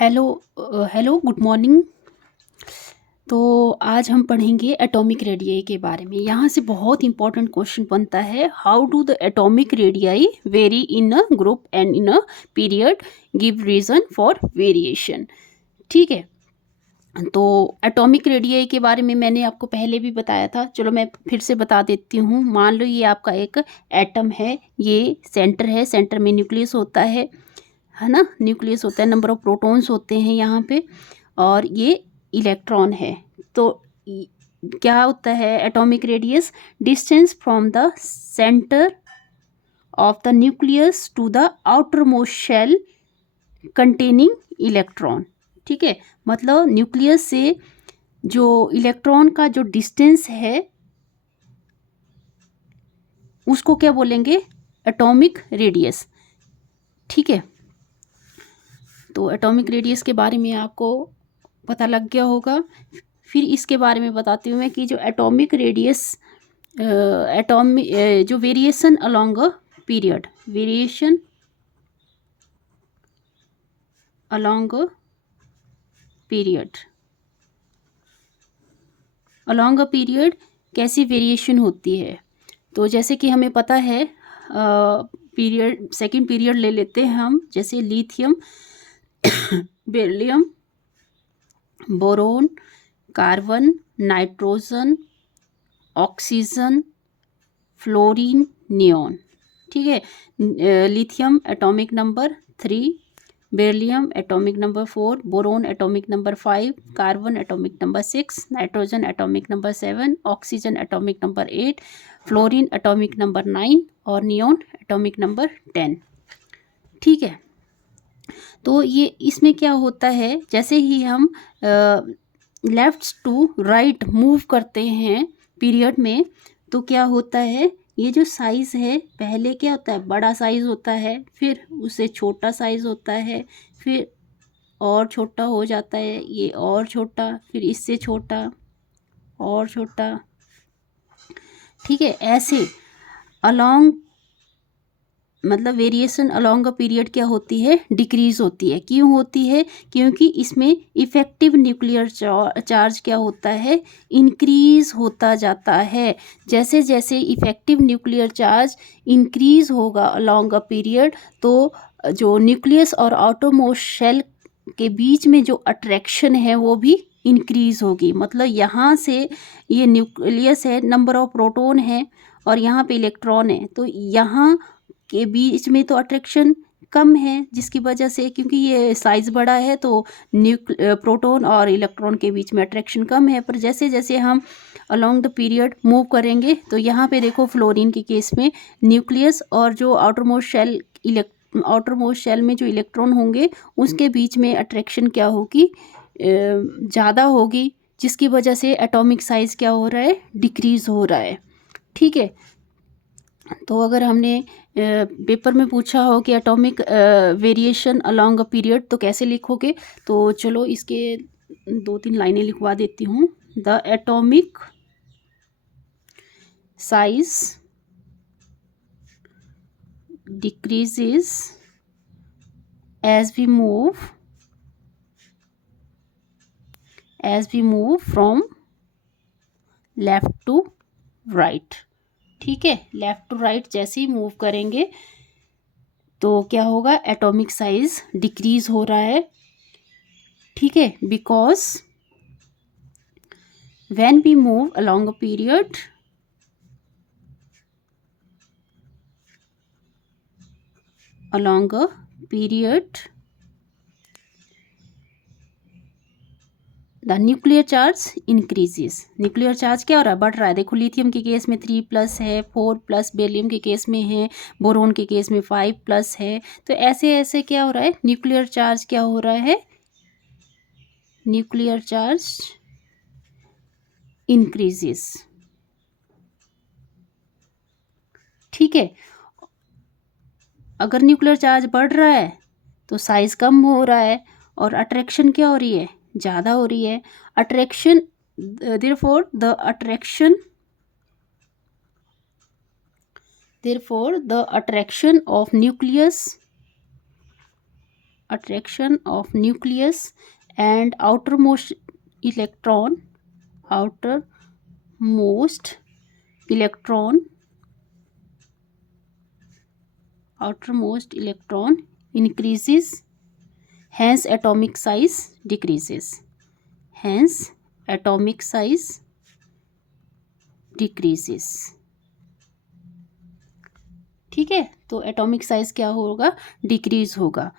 Hello hello good morning. तो आज हम पढ़ेंगे एटॉमिक रेडियाई के बारे में। यहाँ से बहुत इंपॉर्टेंट क्वेश्चन बनता है, how do the atomic radii very in a group and in a period, give reason for variation. ठीक है, तो एटॉमिक रेडियाई के बारे में मैंने आपको पहले भी बताया था, चलो मैं फिर से बता देती हूँ। मान लो ये आपका एक एटम है, ये सेंटर है, सेंटर में न्यूक्लियस होता है ना, न्यूक्लियस होता है, नंबर ऑफ प्रोटॉन्स होते हैं यहाँ पे, और ये इलेक्ट्रॉन है। तो क्या होता है atomic radius? Distance from the centre of the nucleus to the outermost shell containing electron. ठीक है, मतलब न्यूक्लियस से जो इलेक्ट्रॉन का जो डिस्टेंस है उसको क्या बोलेंगे? Atomic radius. ठीक है, तो एटॉमिक रेडियस के बारे में आपको पता लग गया होगा। फिर इसके बारे में बताती हूँ मैं कि जो एटॉमिक रेडियस एटॉमिक जो variation along a period, variation along a period, along a period कैसी वेरिएशन होती है। तो जैसे कि हमें पता है, पीरियड, सेकंड पीरियड ले लेते हैं हम, जैसे lithium, beryllium, boron, carbon, nitrogen, oxygen, fluorine, neon. ठीक है, lithium atomic number 3, beryllium atomic number 4, boron atomic number 5, carbon atomic number 6, nitrogen atomic number 7, oxygen atomic number 8, fluorine atomic number 9 और neon atomic number 10। ठीक है, तो ये इसमें क्या होता है, जैसे ही हम लेफ्ट टू राइट मूव करते हैं पीरियड में, तो क्या होता है, ये जो साइज़ है, पहले क्या होता है, बड़ा साइज़ होता है, फिर उससे छोटा साइज़ होता है, फिर और छोटा हो जाता है, ये और छोटा, फिर इससे छोटा और छोटा। ठीक है, ऐसे अलोंग, मतलब वेरिएशन अलोंग अ पीरियड क्या होती है, डिक्रीज होती है। क्यों होती है? क्योंकि इसमें इफेक्टिव न्यूक्लियर चार्ज क्या होता है, इंक्रीज होता जाता है। जैसे जैसे इफेक्टिव न्यूक्लियर चार्ज इंक्रीज होगा अलोंग अ पीरियड, तो जो न्यूक्लियस और आउटरमोस्ट शेल के बीच में जो अट्रैक्शन है वो भी इंक्रीज होगी। मतलब यहाँ से ये न्यूक्लियस है, नंबर ऑफ प्रोटॉन है, और यहाँ पे इलेक्ट्रॉन है, तो यहाँ के बीच में तो अट्रैक्शन कम है, जिसकी वजह से, क्योंकि ये साइज़ बड़ा है, तो प्रोटॉन और इलेक्ट्रॉन के बीच में अट्रैक्शन कम है। पर जैसे जैसे हम अलोंग द पीरियड मूव करेंगे, तो यहाँ पे देखो फ्लोरीन के केस में न्यूक्लियस और जो आउटर मोस्ट शेल में जो इलेक्ट्रॉन होंगे उसके बीच में अट्रैक्शन क्या होगी, ज़्यादा होगी, जिसकी वजह से एटॉमिक साइज़ क्या हो रहा है, डिक्रीज़ हो रहा है। ठीक है, तो अगर हमने पेपर में पूछा हो कि atomic variation along a period, तो कैसे लिखोगे? तो चलो इसके 2-3 लाइनें लिखवा देती हूँ। The atomic size decreases as we move from left to right. ठीक है, लेफ्ट टू राइट जैसे ही मूव करेंगे तो क्या होगा, एटॉमिक साइज डिक्रीज हो रहा है। ठीक है, because when we move along a period, the nuclear charge increases. Nuclear charge क्या हो रहा है, बढ़ रहा है। देखो लिथियम के केस में 3+ है, 4+, बेरिलियम के केस में है, बोरोन के केस में 5+ है। तो ऐसे ऐसे क्या हो रहा है, न्यूक्लियर चार्ज क्या हो रहा है, न्यूक्लियर चार्ज इंक्रीजेस। ठीक है, अगर न्यूक्लियर चार्ज बढ़ रहा है तो साइज कम हो रहा है, और अट्रैक्शन क्या हो रही है, ज़्यादा हो रही है। Attraction, therefore the attraction of nucleus attraction of nucleus and outermost electron outermost electron increases, hence atomic size decreases. ठीक है, तो एटॉमिक साइज क्या होगा, डिक्रीज होगा.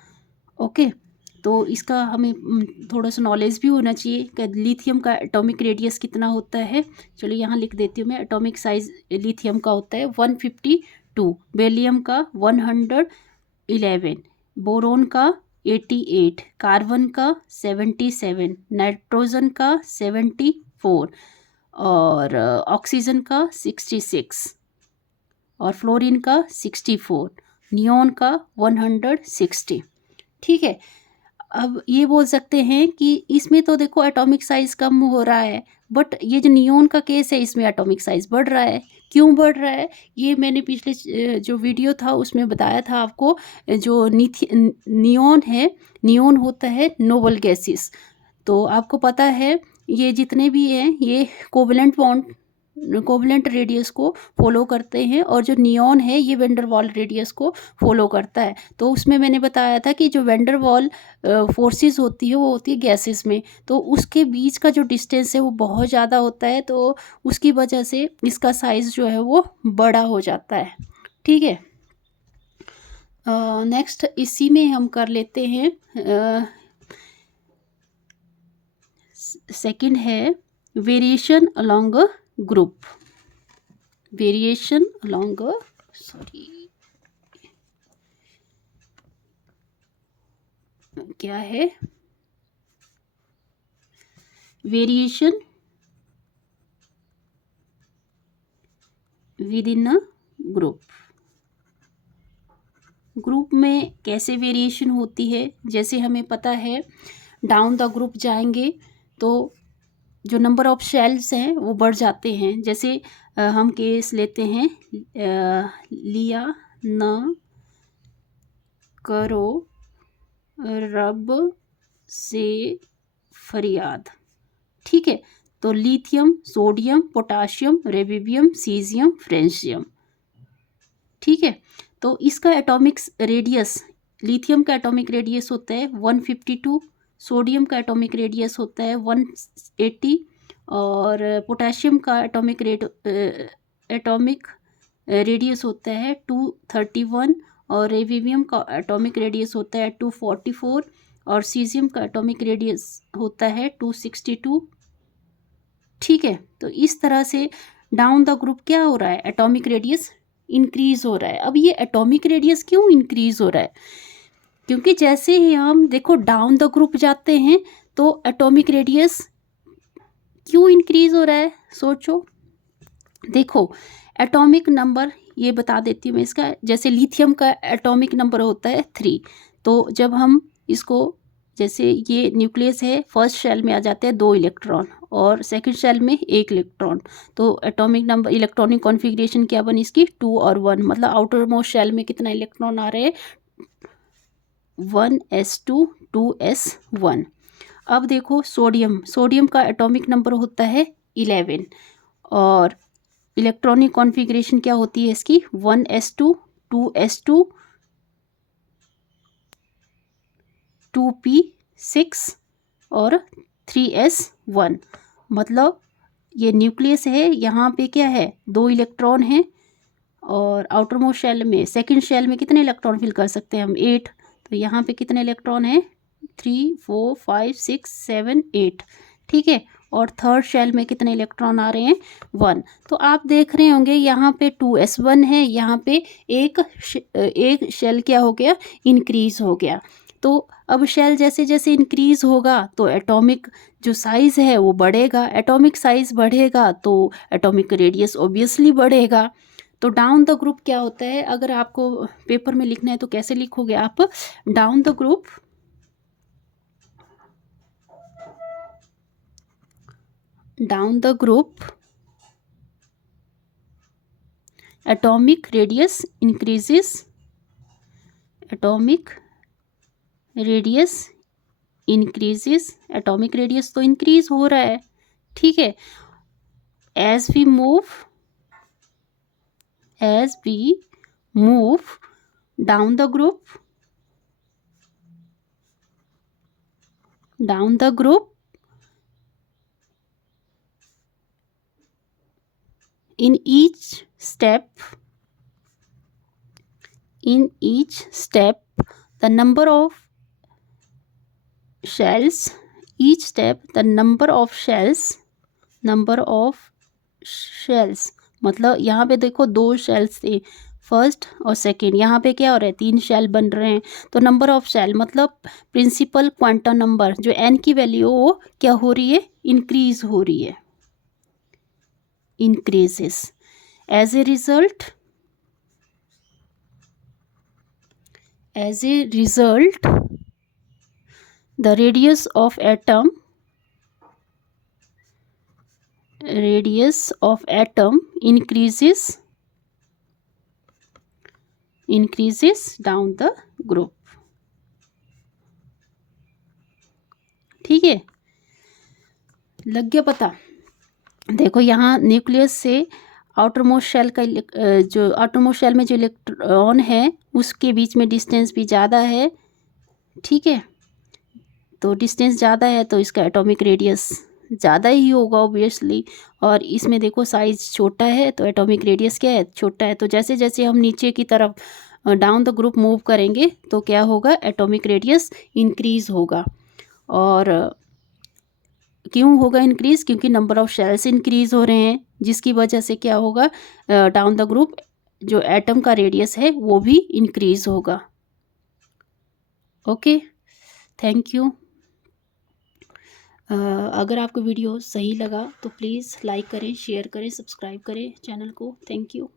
ओके, तो इसका हमें थोड़ा सा नॉलेज भी होना चाहिए कि लिथियम का एटॉमिक रेडियस कितना होता है. चलो यहाँ लिख देती हूँ मैं. एटॉमिक साइज लिथियम का होता है 152, बेरिलियम का 111, बोरोन का 88, कार्बन का 77, नाइट्रोजन का 74 और ऑक्सीजन का 66 और फ्लोरीन का 64, नियोन का 160. ठीक है, अब ये बोल सकते हैं कि इसमें तो देखो एटॉमिक साइज कम हो रहा है, बट ये जो नियोन का केस है इसमें एटॉमिक साइज बढ़ रहा है. क्यों बढ़ रहा है, ये मैंने पिछले जो वीडियो था उसमें बताया था आपको. जो नियोन है, नियोन होता है नोबल गैसेस. तो आपको पता है ये जितने भी हैं ये कोवलेंट रेडियस को फॉलो करते हैं, और जो नियॉन है ये वेंडरवॉल रेडियस को फॉलो करता है. तो उसमें मैंने बताया था कि जो वेंडरवॉल फोर्सेस होती है वो होती है गैसेस में, तो उसके बीच का जो डिस्टेंस है वो बहुत ज़्यादा होता है, तो उसकी वजह से इसका साइज़ जो है वो बड़ा हो जाता है. ठीक है, नेक्स्ट इसी में हम कर लेते हैं. सेकंड है variation along a group. Variation along a क्या है, variation with in a group. Group में कैसे वेरिएशन होती है, जैसे हमें पता है डाउन द ग्रुप जाएंगे तो जो नंबर ऑफ शेल्स हैं वो बढ़ जाते हैं. जैसे हम केस लेते हैं लिया न करो रब से फरियाद. ठीक है, तो lithium, sodium, potassium, rubidium, cesium, francium. ठीक है, तो इसका एटॉमिक रेडियस, लिथियम का एटॉमिक रेडियस होता है 152, सोडियम का एटॉमिक रेडियस होता है 180 और पोटेशियम का एटॉमिक रेडियस होता है 231 और रेबियम का एटॉमिक रेडियस होता है 244 और सीजियम का एटॉमिक रेडियस होता है 262. ठीक है, तो इस तरह से डाउन द ग्रुप क्या हो रहा है, एटॉमिक रेडियस इंक्रीज हो रहा है. अब ये एटॉमिक रेडियस क्यों इंक्रीज हो रहा है, क्योंकि जैसे ही हम देखो डाउन द ग्रुप जाते हैं तो एटॉमिक रेडियस क्यों इंक्रीज हो रहा है, सोचो. देखो एटॉमिक नंबर ये बता देती हूँ मैं इसका. जैसे लिथियम का एटॉमिक नंबर होता है 3, तो जब हम इसको, जैसे ये न्यूक्लियस है, फर्स्ट शेल में आ जाते हैं 2 इलेक्ट्रॉन और सेकंड शेल में 1 इलेक्ट्रॉन, तो एटॉमिक नंबर, इलेक्ट्रॉनिक कॉन्फ़िगरेशन क्या बनी इसकी 2 और 1, मतलब आउटर मोस्ट शेल में कितना इलेक्ट्रॉन आ रहे हैं 1s2 2s1. अब देखो सोडियम का एटॉमिक नंबर होता है 11 और इलेक्ट्रॉनिक कॉन्फ़िगरेशन क्या होती है इसकी 1s2 2s2 2p6 और 3s1. मतलब ये न्यूक्लियस है, यहाँ पे क्या है 2 इलेक्ट्रॉन हैं और आउटर मोस्ट शेल में, सेकंड शेल में कितने इलेक्ट्रॉन फिल कर सकते हैं हम 8, तो यहाँ पे कितने इलेक्ट्रॉन हैं 3 4 5 6 7 8. ठीक है, और थर्ड शेल में कितने इलेक्ट्रॉन आ रहे हैं 1. तो आप देख रहे होंगे यहाँ पे 2s1 है, यहाँ पे एक शेल क्या हो गया, इंक्रीज हो गया. तो अब शेल जैसे जैसे इंक्रीज होगा तो एटॉमिक जो साइज़ है वो बढ़ेगा, एटॉमिक साइज़ बढ़ेगा तो एटॉमिक रेडियस ऑब्वियसली बढ़ेगा. तो डाउन द ग्रुप क्या होता है, अगर आपको पेपर में लिखना है तो कैसे लिखोगे आप, down the group atomic radius increases, atomic radius increases, atomic radius तो इंक्रीज हो रहा है, ठीक है। As we move down the group in each step the number of shells, each step the number of shells मतलब यहाँ पे देखो 2 शेल्स थे, फर्स्ट और सेकेंड, यहाँ पे क्या हो रहा है 3 शेल बन रहे हैं। तो नंबर ऑफ शेल मतलब प्रिंसिपल क्वांटम नंबर जो n की वैल्यू वो क्या हो रही है, इंक्रीज हो रही है, increases. As a result, the radius of atom increases down the group, ठीक है। लग गया पता। देखो यहाँ न्यूक्लियस से आउटरमोस्ट शेल का जो आउटरमोस्ट शेल में जो इलेक्ट्रॉन है उसके बीच में डिस्टेंस भी ज़्यादा है, ठीक है। तो डिस्टेंस ज़्यादा है तो इसका एटॉमिक रेडियस ज़्यादा ही होगा ऑब्वियसली, और इसमें देखो साइज़ छोटा है तो एटॉमिक रेडियस क्या है, छोटा है। तो जैसे जैसे हम नीचे की तरफ डाउन द ग्रुप मूव करेंगे तो क्या होगा, एटॉमिक रेडियस इंक्रीज होगा। और क्यों होगा इंक्रीज, क्योंकि नंबर ऑफ शेल्स इंक्रीज हो रहे हैं, जिसकी वजह से क्या होगा, डाउन द ग्रुप जो एटम का रेडियस है वो भी इंक्रीज होगा। Okay, thank you. अगर आपको वीडियो सही लगा तो प्लीज़ लाइक करें, शेयर करें, सब्सक्राइब करें चैनल को। Thank you.